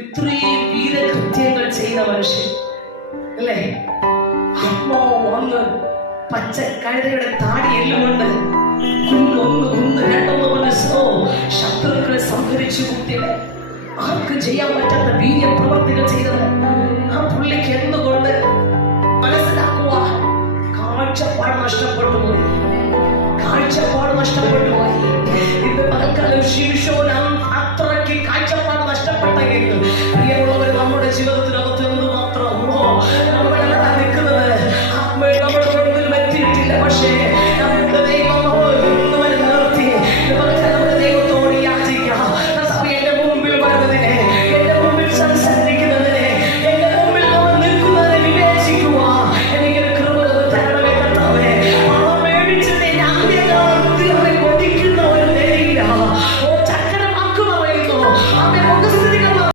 ഇത്രയും വീരകൃത്യങ്ങൾ ചെയ്ത മനുഷ്യൻ അല്ലേ? ആത്മാവ് വന്ന് പച്ച കഴുതയുടെ താടി എല്ലുകൊണ്ട് കുന്ന് രണ്ടൊന്ന് മനസ്സോ ശത്രുക്കളെ സംഹരിച്ചു കൂട്ടിയത്, ആർക്കും ചെയ്യാൻ പറ്റാത്ത വീര്യ പ്രവർത്തികൾ ചെയ്തത്. ആ പുള്ളിക്ക് എന്തുകൊണ്ട് മനസ്സിലാക്കുക? കാഴ്ചപ്പാട് നഷ്ടപ്പെട്ടു പോയി. ഇന്ന് പകൽക്കാലം ശിംശോൻ അത്രയ്ക്ക് കാഴ്ചപ്പാട് നഷ്ടപ്പെട്ടെങ്കിൽ പ്രിയമുള്ളവർ നമ്മുടെ ജീവിതത്തിൽ